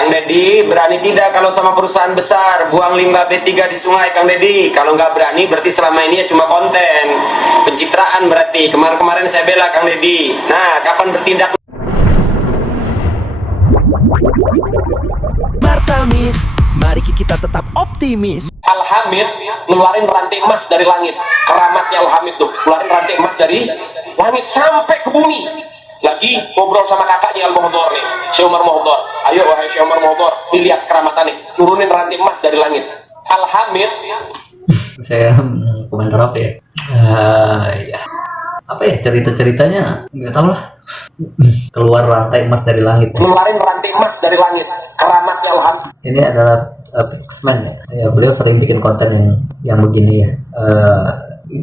Kang Deddy, berani tidak kalau sama perusahaan besar buang limbah B3 di sungai, Kang Deddy? Kalau nggak berani berarti selama ini ya cuma konten pencitraan berarti. Kemarin-kemarin saya bela Kang Deddy. Nah, kapan bertindak? Martamis, mari kita tetap optimis. Al-Hamid ngeluarin rantai emas dari langit. Keramatnya Al-Hamid tuh, ngeluarin rantai emas dari langit sampai ke bumi. Lagi ngobrol sama kakaknya Al-Mohdor nih, Syekh Umar Mohdor. Ayo wahai Syekh Umar Mohdor, lihat keramatan nih, turunin rantai emas dari langit. Al-Hamid. Saya komentar apa ya? Ya. Apa ya cerita-ceritanya? Nggak tahu lah. Keluar rantai emas dari langit. Ngeluarin rantai emas dari langit. Keramatnya Al-Hamid. Ini adalah Pixman ya. Ya. Beliau sering bikin konten yang begini ya.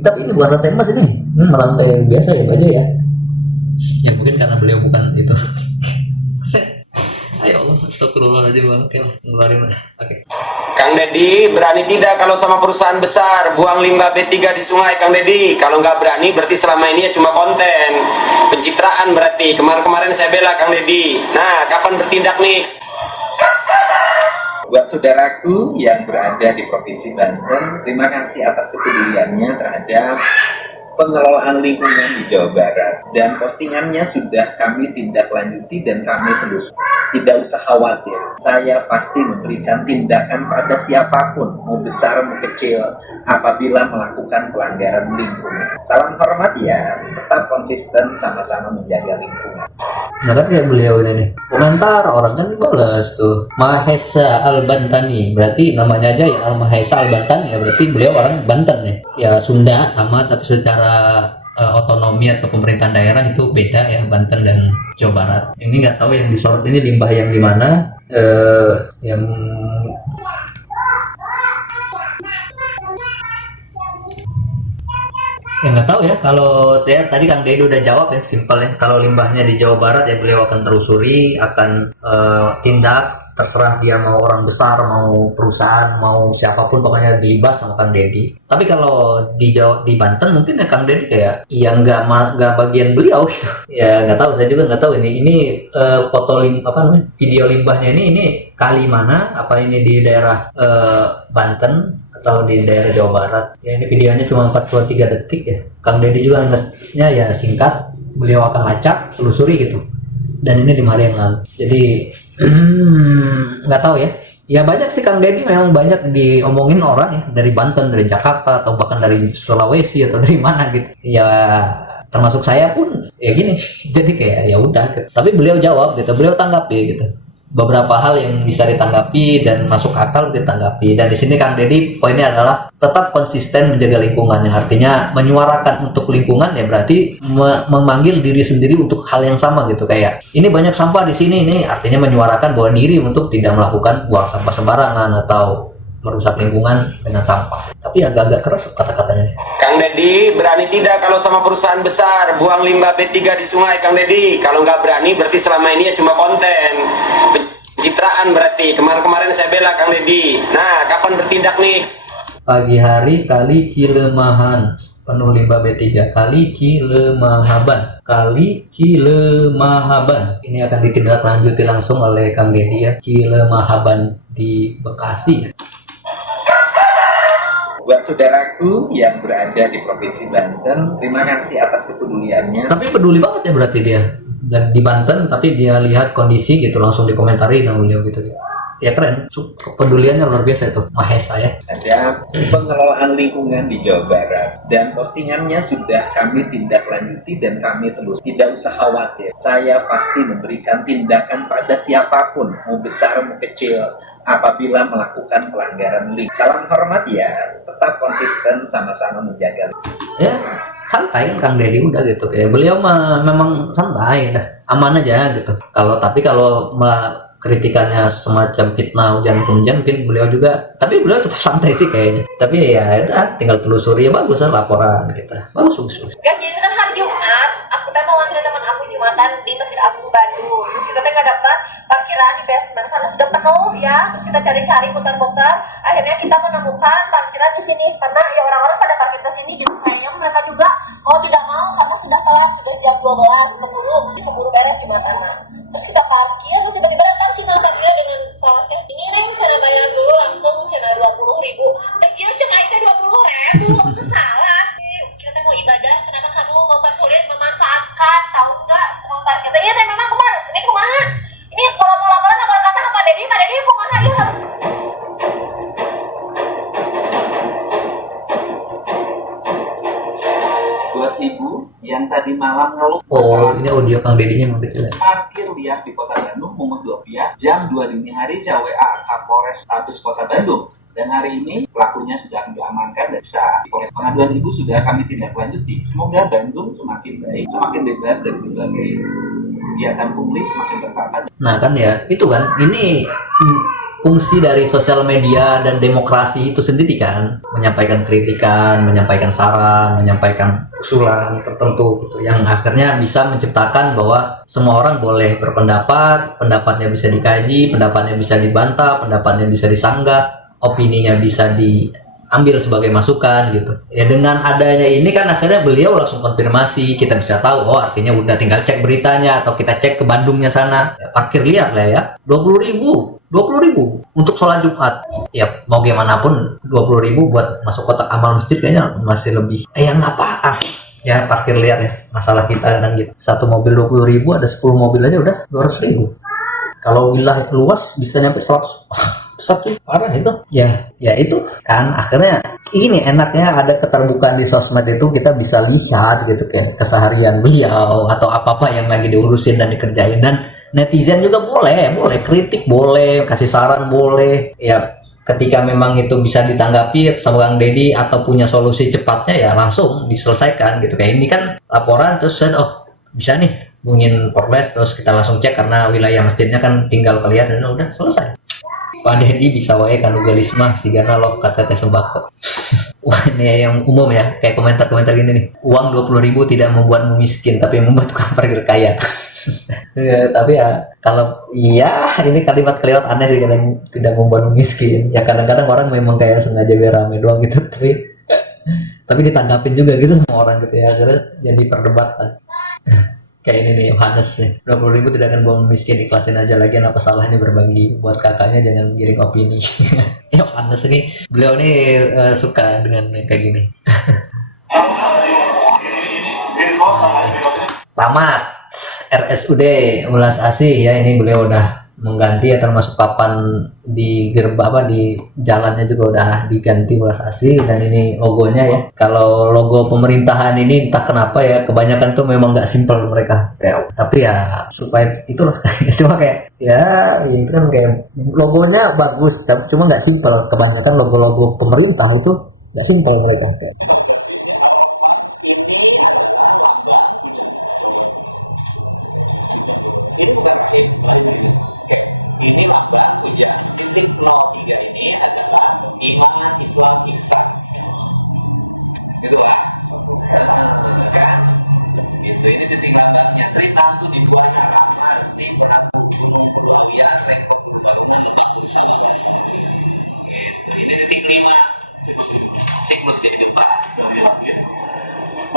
Tapi ini bukan rantai emas ini rantai biasa ya aja ya. Ya mungkin karena beliau bukan itu. Ayo Allah, astagfirullahaladzim. Oke lah, ngeluarin. Oke. Kang Deddy, berani tidak kalau sama perusahaan besar buang limbah B3 di sungai, Kang Deddy? Kalau nggak berani berarti selama ini ya cuma konten pencitraan berarti. Kemarin-kemarin saya bela Kang Deddy. Nah, kapan bertindak nih? Buat saudaraku yang berada di Provinsi Banten, terima kasih atas kepeduliannya terhadap pengelolaan lingkungan di Jawa Barat, dan postingannya sudah kami tindak lanjuti dan kami terus. Tidak usah khawatir, saya pasti memberikan tindakan pada siapapun, mau besar mau kecil, apabila melakukan pelanggaran lingkungan. Salam hormat ya, tetap konsisten sama-sama menjaga lingkungan. Nah kan kayak beliau ini nih, komentar orang kan dibalas tuh Mahesa Al-Bantani, berarti namanya aja ya Mahesa Al-Bantani ya, berarti beliau orang Banten ya. Ya Sunda sama, tapi secara otonomi atau pemerintahan daerah itu beda ya, Banten dan Jawa Barat. Ini nggak tahu yang disorot ini limbah yang di mana, yang ya nggak tahu ya. Kalau tadi Kang Deddy udah jawab ya, simpel ya. Kalau limbahnya di Jawa Barat ya beliau akan telusuri, akan tindak, terserah dia mau orang besar, mau perusahaan, mau siapapun, pokoknya dilibas sama Kang Deddy. Tapi kalau di Banten mungkin ya Kang Deddy kayak ya nggak bagian beliau gitu. Ya nggak tahu, saya juga nggak tahu ini foto video limbahnya ini kali mana, apa ini di daerah Banten atau di daerah Jawa Barat. Ya ini videonya cuma 43 detik ya. Kang Deddy juga ngesnya ya singkat, beliau akan lacak, telusuri gitu. Dan ini 5 hari yang lalu. Jadi nggak tahu ya. Ya banyak sih Kang Deddy, memang banyak diomongin orang ya, dari Banten, dari Jakarta, atau bahkan dari Sulawesi atau dari mana gitu. Ya termasuk saya pun ya gini. Jadi kayak ya udah gitu. Tapi beliau jawab gitu, beliau tanggapi gitu. Beberapa hal yang bisa ditanggapi dan masuk akal ditanggapi. Dan di sini Kang Deddy poinnya adalah tetap konsisten menjaga lingkungan, yang artinya menyuarakan untuk lingkungan ya berarti memanggil diri sendiri untuk hal yang sama gitu. Kayak ini banyak sampah di sini, ini artinya menyuarakan bahwa diri untuk tidak melakukan buang sampah sembarangan atau merusak lingkungan dengan sampah. Tapi agak-agak keras kata-katanya. Kang Deddy, berani tidak kalau sama perusahaan besar buang limbah B3 di sungai, Kang Deddy? Kalau nggak berani berarti selama ini ya cuma konten pencitraan berarti. Kemarin-kemarin saya bela Kang Deddy. Nah, kapan bertindak nih? Pagi hari kali Cilemahan penuh limbah B3, kali Cilemahaban, ini akan ditindaklanjuti langsung oleh Kang Deddy ya. Cilemahaban di Bekasi. Buat saudaraku yang berada di Provinsi Banten, terima kasih atas kepeduliannya. Tapi peduli banget ya berarti dia. Dan di Banten, tapi dia lihat kondisi gitu langsung dikomentari sama beliau gitu. Ya keren, kepeduliannya luar biasa itu, Mahesa ya. Ada pengelolaan lingkungan di Jawa Barat, dan postingannya sudah kami tindak lanjuti dan kami terus. Tidak usah khawatir, saya pasti memberikan tindakan pada siapapun, mau besar mau kecil, apabila melakukan pelanggaran lingkungan. Salam hormat ya, tetap konsisten sama-sama menjaga. Ya santai Kang Deddy udah gitu, kayak beliau mah memang santai dah, aman aja gitu. Kalau kritikannya semacam fitnah hujan mungkin beliau juga, tapi beliau tetap santai sih kayaknya. Tapi ya udah, tinggal telusuri ya, bagus lah laporan kita, bagus. Ya jadi kan hari Jumat aku teh mau nganterin teman aku Jumatan di Masjid Agung Bandung, terus kita teh nggak dapat parkiran di basement karena sudah penuh ya, terus kita cari-cari putar-putar, akhirnya kita menemukan parkiran di sini karena ya orang-orang pada parkir ke sini gitu. Sayang mereka juga mau tidak mau karena sudah telat, sudah jam 12 keburu beres Jumatan. Terus kita parkir, terus tiba-tiba datang si parkirnya dengan itu salah. Kita mau ibadah, kenapa kamu mempersulit, memanfaatkan, tahu nggak? Kata iya, memang kemarin, sini kumaha. Ini kalau mau laporan kata sama Pak Dedi kumaha ya. Buat ibu yang tadi malam ngeluh Oh, ini audio Kang Dedinya emang kecil ya. parkir liar di Kota Bandung, Muhammad Dovia, jam 2 dini hari WA Kapolres status Kota Bandung. Dan hari ini pelakunya sudah diamankan dan bisa diproses. Pengaduan ibu sudah kami tindak lanjuti. Semoga Bandung semakin baik, semakin bebas dari berbagai kegiatan pungli, semakin tertata. Nah kan ya, itu kan, ini fungsi dari sosial media dan demokrasi itu sendiri kan, menyampaikan kritikan, menyampaikan saran, menyampaikan usulan tertentu gitu, yang akhirnya bisa menciptakan bahwa semua orang boleh berpendapat, pendapatnya bisa dikaji, pendapatnya bisa dibantah, pendapatnya bisa disanggah, opininya bisa diambil sebagai masukan gitu. Ya dengan adanya ini kan akhirnya beliau langsung konfirmasi, kita bisa tahu oh artinya udah tinggal cek beritanya atau kita cek ke Bandungnya sana. Ya, parkir liar lah ya. 20.000 untuk sholat Jumat. Ya mau gimana pun 20.000 buat masuk kotak amal masjid kayaknya masih lebih. Yang apa? Ya parkir liar ya. Masalah kita kan gitu. Satu mobil 20.000, ada 10 mobil aja udah 200.000. Kalau wilayah luas bisa nyampe 100. Satu parah itu. Ya itu kan akhirnya ini enaknya ada keterbukaan di sosmed itu, kita bisa lihat gitu kayak keseharian beliau atau apa-apa yang lagi diurusin dan dikerjain. Dan netizen juga boleh kritik, boleh kasih saran, boleh ya ketika memang itu bisa ditanggapi sama Kang Dedi atau punya solusi cepatnya ya langsung diselesaikan gitu. Kayak ini kan laporan terus oh bisa nih hubungin Polres, terus kita langsung cek karena wilayah masjidnya kan tinggal kelihatan dan udah selesai. Pak Dedi bisa wae kanugalisma sigana lo KTT sembako. Wah ini yang umum ya, kayak komentar-komentar gini nih. Uang 20.000 tidak membuatmu miskin, tapi membuat tukang parkir kaya. Ya, tapi ya kalau iya ini kalimat-kalimat aneh sih, kadang tidak membuatmu miskin. Ya kadang-kadang orang memang kayak sengaja biar rame doang gitu, tapi ditanggapin juga gitu sama orang gitu ya, akhirnya jadi perdebatan. Kayak ini nih Yohanes nih, 20.000 tidak akan buang miskin, ikhlasin aja, lagi apa salahnya berbagi buat kakaknya, jangan giring opini. Yohanes ini, beliau nih suka dengan yang kayak gini. Tamat RSUD Ulas Asih ya, ini beliau udah mengganti ya, termasuk papan di gerbang di jalannya juga udah diganti Ulas Asih. Dan ini logonya ya, kalau logo pemerintahan ini entah kenapa ya kebanyakan tuh memang nggak simpel mereka kayak, tapi ya supaya itulah cuma kayak ya itu kan kayak logonya bagus tapi cuma nggak simpel. Kebanyakan logo-logo pemerintah itu nggak simpel mereka kayak.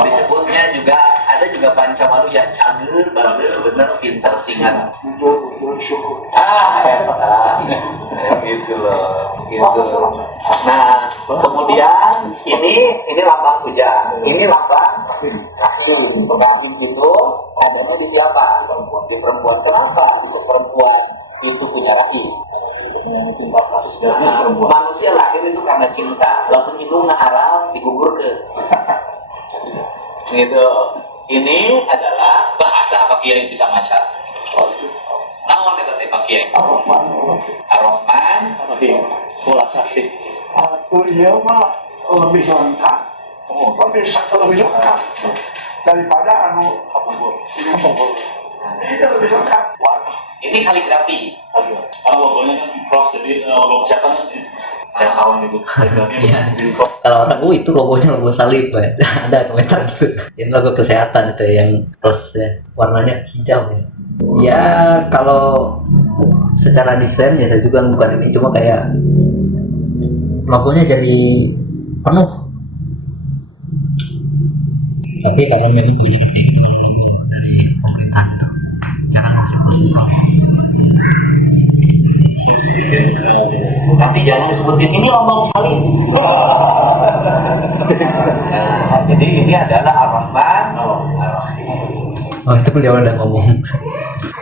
Disebutnya juga ada juga Pancamalu yang cager, bener pinter singan. Gitu loh, gitu. Nah, kemudian ini lambang hujan, ini lambang pegangin gitu, ngomongnya di siapa? Perempuan. Kenapa bisa perempuan itu punya laki? Manusia lahir itu karena cinta, lalu itu haram digugur ke. Gitu. Ini adalah bahasa Pak Kiai bisa maca. Naon eta teh Pak Kiai? Ar-Rahman. Ulas Asih. Aku iya mah lebih lengkap. Lebih lengkap daripada anu ini lebih lengkap. Ini kaligrafi. Karena logonya kan cross, jadi logo kesehatan saya tahun itu. Kalau orang itu logonya logo salib ya. Ada komentar gitu. Ini logo kesehatan itu yang plus ya, warnanya hijau ya. Ya kalau secara desain ya saya juga bukan ini, cuma kayak logonya jadi penuh. Tapi karena memang punya logo dari pemerintah itu jarang simpel-simpel. Nanti jangan disebutin ini lombong sekali. Nah, jadi ini adalah Ar-Rahman, Ar-Rahim. Oh itu beliau udah ngomong.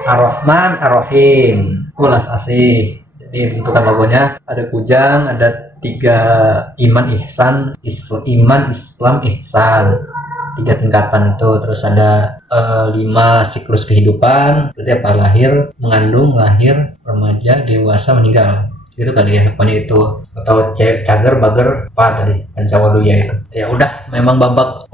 Ar-Rahman, Ar-Rahim, ulas asih. Jadi bentukan logonya ada kujang, ada 3 iman, ihsan, iman, Islam, ihsan, 3 tingkatan itu. Terus ada 5 siklus kehidupan, berarti apa? Lahir, mengandung, lahir, remaja, dewasa, meninggal. Itu kali ya, pokoknya itu. Atau cager, bager, apa tadi? Pancawaluya itu. Ya udah, memang babak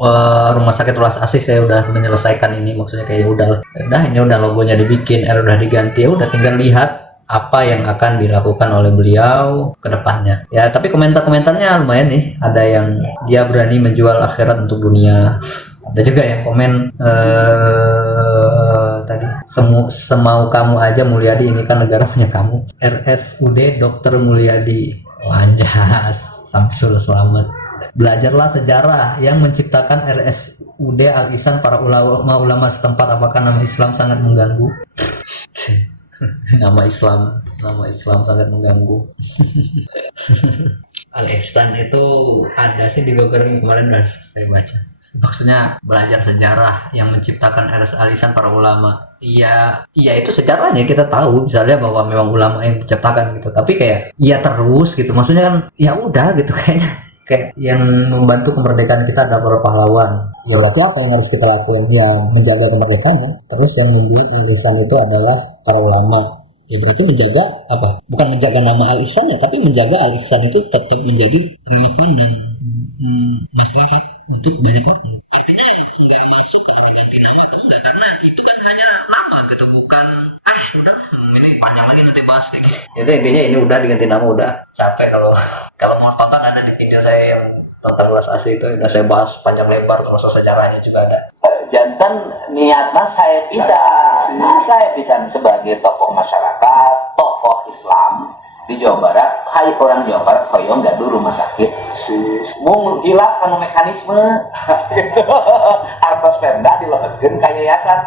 rumah sakit ulas asih saya udah menyelesaikan ini. Maksudnya kayak udah ini udah logonya dibikin, udah diganti, ya udah tinggal lihat apa yang akan dilakukan oleh beliau ke depannya. Ya, tapi komentar-komentarnya lumayan nih. Ada yang dia berani menjual akhirat untuk dunia. Ada juga yang komen tadi semau kamu aja Mulyadi, ini kan negara punya kamu. RSUD Dr. Mulyadi. Anjas, Samsul selamat. Belajarlah sejarah yang menciptakan RSUD Al Ihsan para ulama setempat. Apakah nama Islam sangat mengganggu? nama Islam sangat mengganggu. Al Ihsan itu ada sih di Bogor kemarin udah saya baca. Maksudnya belajar sejarah yang menciptakan RS Al Ihsan para ulama. Iya itu sejarahnya kita tahu misalnya bahwa memang ulama yang menciptakan gitu. Tapi kayak iya terus gitu. Maksudnya kan ya udah gitu kayaknya. Kayak yang membantu kemerdekaan kita ada para pahlawan. Ya berarti apa yang harus kita lakukan? Ya menjaga kemerdekaannya. Terus yang membuat Al Ihsan itu adalah para ulama. Ya berarti menjaga apa? Bukan menjaga nama Al Ihsan ya, tapi menjaga Al Ihsan itu tetap menjadi relevan dan masyarakat untuk banyak orang. Artinya nggak masuk ke ganti nama atau enggak, karena itu kan hanya nama gitu, bukan udah ini panjang lagi nanti bahas kayak gitu. Itu intinya ini udah diganti nama udah. Capek kalau mau tonton ada di video saya yang tentang ulas asih itu udah saya bahas panjang lebar, termasuk sejarahnya juga ada. Jantan niatnya saya bisa sebagai tokoh masyarakat, tokoh Islam di Jawa Barat. Hai orang Jawa Barat hoyong gaduh rumah sakit mung hilap kanu mekanisme artos Pemda dilehetkeun ka yayasan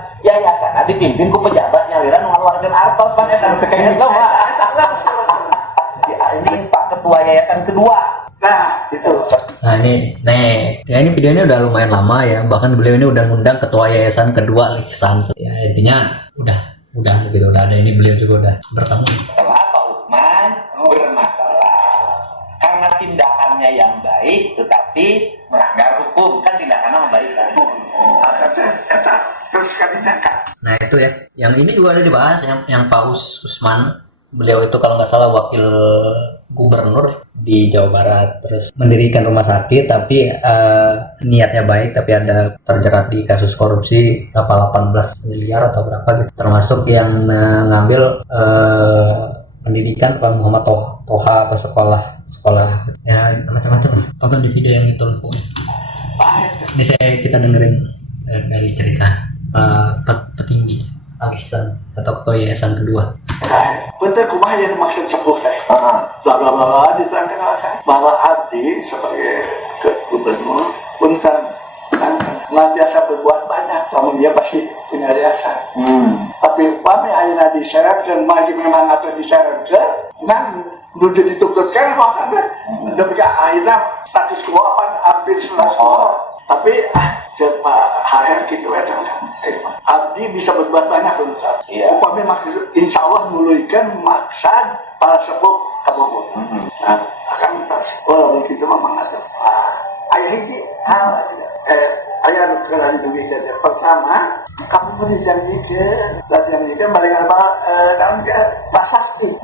dipimpin ku pejabat nyaliran ngaluarkeun artos pan eta kayak gitu mah. Ini Pak Ketua Yayasan kedua. Nah, itu. Nah, ini videonya udah lumayan lama ya. Bahkan beliau ini udah ngundang Ketua Yayasan kedua Al Ihsan. Ya, intinya udah gitu, udah ada ini beliau juga udah bertemu. Setelah Pak Utsman bermasalah karena tindakannya yang baik tetapi melanggar hukum, kan tindakannya baik kan. Terus kadinya kan. Nah, itu ya. Yang ini juga ada dibahas yang Pak Usman. Beliau itu kalau nggak salah wakil gubernur di Jawa Barat, terus mendirikan rumah sakit tapi niatnya baik tapi ada terjerat di kasus korupsi berapa 18 miliar atau berapa gitu, termasuk yang ngambil pendidikan Pak Muhammad Toha apa sekolah ya macam-macam lah. Tonton di video yang itu lah pokoknya. Ini kita dengerin dari cerita petinggi Al Ihsan atau Ketua Yayasan kedua. Betul, kumaha yang maksud sepuh teh. Bla bla bla diterangkan bahwa abdi sebagai gubernur punten kan biasa berbuat banyak, namun dia pasti punya jasa. Tapi kami ayeuna diseret dan maju memang atau diseret kan udah dituturkan makanya demi akhirnya status quo abdi status quo. Tapi Pak HR gitu ya, abdi bisa berbuat banyak untuk upami maksud insya Allah muluikan maksud para sepuh kabur. Nah, akan kalau begitu memang ada. Ayah ini ayah nukeran duit aja. Pertama, kamu menjanjikan balik apa? Kamu prasasti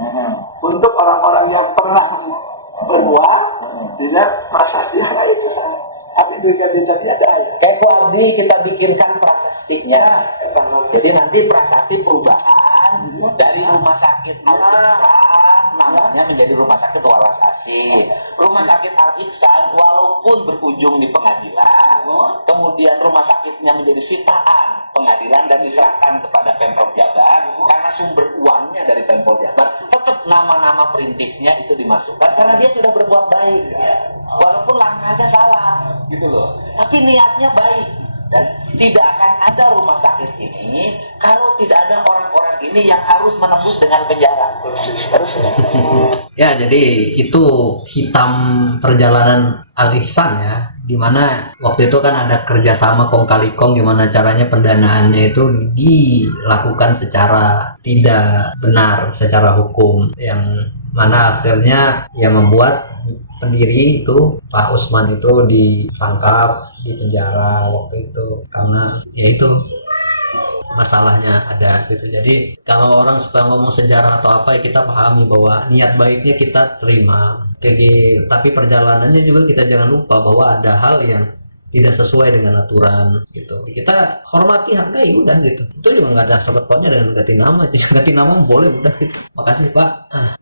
untuk orang-orang yang pernah berbuat tidak prasasti hal itu sama. Tapi duitnya tadi ada ya. Kayak abdi kita bikinkan prasastinya. Jadi nanti prasasti perubahan dari rumah sakit Al Ihsan namanya menjadi rumah sakit Walas Asih. Rumah sakit Al Ihsan walaupun berujung di pengadilan, kemudian rumah sakitnya menjadi sitaan pengadilan dan diserahkan kepada Pemprov Jabar karena sumber uangnya dari Pemprov Jabar, tetap nama-nama perintisnya itu dimasukkan karena dia sudah berbuat baik. Walaupun langkahnya salah gitu loh, tapi niatnya baik dan tidak akan ada rumah sakit ini kalau tidak ada orang-orang ini ini yang harus menembus dengan penjara. Terus. Ya, jadi itu hitam perjalanan Al-Ihsan ya, dimana waktu itu kan ada kerjasama kong kali kong, gimana caranya pendanaannya itu dilakukan secara tidak benar secara hukum, yang mana akhirnya yang membuat pendiri itu Pak Usman itu ditangkap, di penjara waktu itu karena ya itu masalahnya ada gitu. Jadi kalau orang suka ngomong sejarah atau apa, ya kita pahami bahwa niat baiknya kita terima. Jadi, tapi perjalanannya juga kita jangan lupa bahwa ada hal yang tidak sesuai dengan aturan gitu. Kita hormati, hargai, udah gitu. Itu juga nggak ada sabot pautnya dengan ganti nama. Ganti nama boleh, udah gitu. Makasih Pak.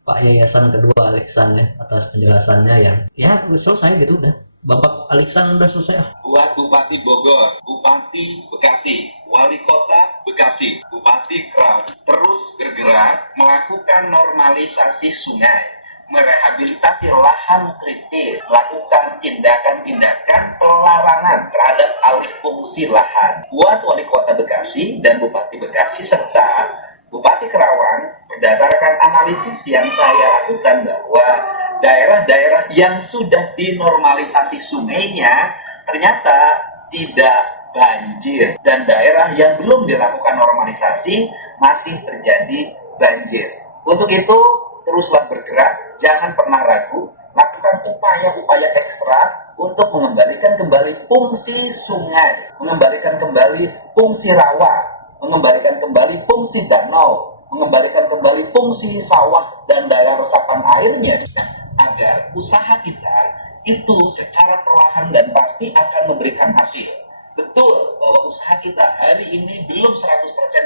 Pak Yayasan kedua Al-Ihsan ya atas penjelasannya yang ya selesai gitu udah. Bapak Al-Ihsan udah selesai. Buat Bupati Bogor, Bupati Bekasi, Wali Kota Bekasi, Bupati Kraut terus bergerak melakukan normalisasi sungai, merehabilitasi lahan kritis, lakukan tindakan-tindakan pelarangan terhadap alih fungsi lahan. Buat Wali Kota Bekasi dan Bupati Bekasi serta Bupati Kerawang, berdasarkan analisis yang saya lakukan bahwa daerah-daerah yang sudah dinormalisasi sungainya ternyata tidak banjir, dan daerah yang belum dilakukan normalisasi masih terjadi banjir. Untuk itu teruslah bergerak, jangan pernah ragu, lakukan upaya-upaya ekstra untuk mengembalikan kembali fungsi sungai, mengembalikan kembali fungsi rawa, mengembalikan kembali fungsi danau, mengembalikan kembali fungsi sawah dan daya resapan airnya, agar usaha kita itu secara perlahan dan pasti akan memberikan hasil. Betul bahwa usaha kita hari ini belum 100%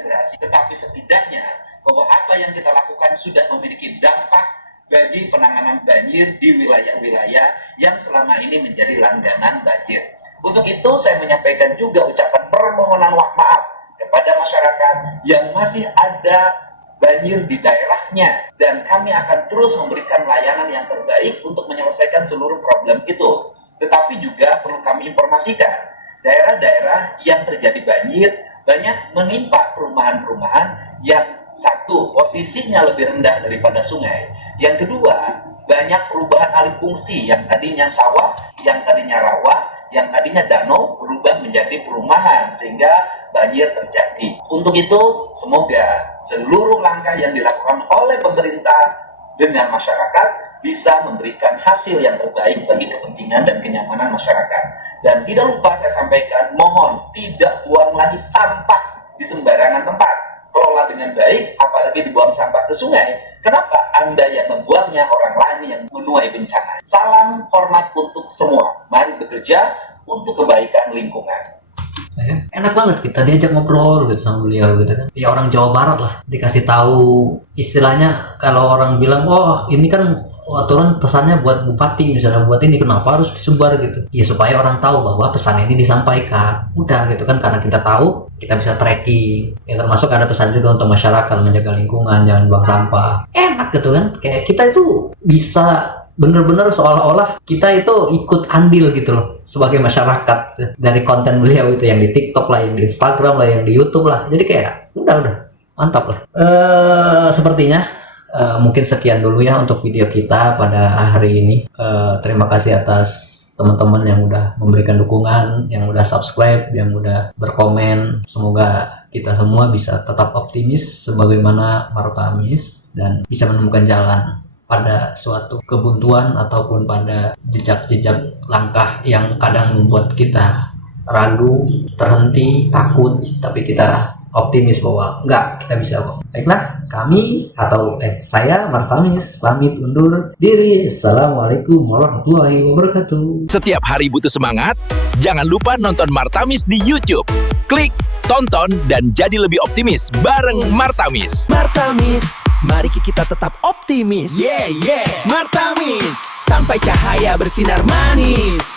berhasil, tetapi setidaknya bahwa apa yang kita lakukan sudah memiliki dampak bagi penanganan banjir di wilayah-wilayah yang selama ini menjadi langganan banjir. Untuk itu saya menyampaikan juga ucapan permohonan maaf kepada masyarakat yang masih ada banjir di daerahnya, dan kami akan terus memberikan layanan yang terbaik untuk menyelesaikan seluruh problem itu. Tetapi juga perlu kami informasikan, daerah-daerah yang terjadi banjir banyak menimpa perumahan-perumahan yang satu, posisinya lebih rendah daripada sungai. Yang kedua, banyak perubahan alih fungsi, yang tadinya sawah, yang tadinya rawa, yang tadinya danau berubah menjadi perumahan sehingga banjir terjadi. Untuk itu, semoga seluruh langkah yang dilakukan oleh pemerintah dengan masyarakat bisa memberikan hasil yang terbaik bagi kepentingan dan kenyamanan masyarakat. Dan tidak lupa saya sampaikan, mohon tidak buang lagi sampah di sembarangan tempat. Kelola dengan baik, apalagi dibuang sampah ke sungai. Kenapa? Anda yang membuangnya, orang lain yang menuai bencana. Salam hormat untuk semua. Mari bekerja untuk kebaikan lingkungan. Enak banget kita diajak ngobrol gitu sama beliau gitu kan. Ya orang Jawa Barat lah, dikasih tahu istilahnya, kalau orang bilang oh ini kan aturan pesannya buat bupati misalnya, buat ini, kenapa harus disebar gitu? Ya supaya orang tahu bahwa pesan ini disampaikan. Udah gitu kan, karena kita tahu kita bisa tracking. Ya termasuk ada pesan juga untuk masyarakat menjaga lingkungan, jangan buang sampah. Enak gitu kan, kayak kita itu bisa bener-bener seolah-olah kita itu ikut andil gitu loh sebagai masyarakat dari konten beliau itu, yang di TikTok lah, yang di Instagram lah, yang di YouTube lah. Jadi kayak udah mantap lah. Sepertinya mungkin sekian dulu ya untuk video kita pada hari ini. Terima kasih atas teman-teman yang udah memberikan dukungan, yang udah subscribe, yang udah berkomen. Semoga kita semua bisa tetap optimis sebagaimana Martamis dan bisa menemukan jalan pada suatu kebuntuan ataupun pada jejak-jejak langkah yang kadang membuat kita ragu, terhenti, takut, tapi kita optimis bahwa enggak, kita bisa kok. Baiklah, saya Martamis pamit undur diri. Assalamualaikum warahmatullahi wabarakatuh. Setiap hari butuh semangat? Jangan lupa nonton Martamis di YouTube. Klik, tonton, dan jadi lebih optimis bareng Martamis. Martamis, mari kita tetap optimis. Yeah, yeah. Martamis, sampai cahaya bersinar manis.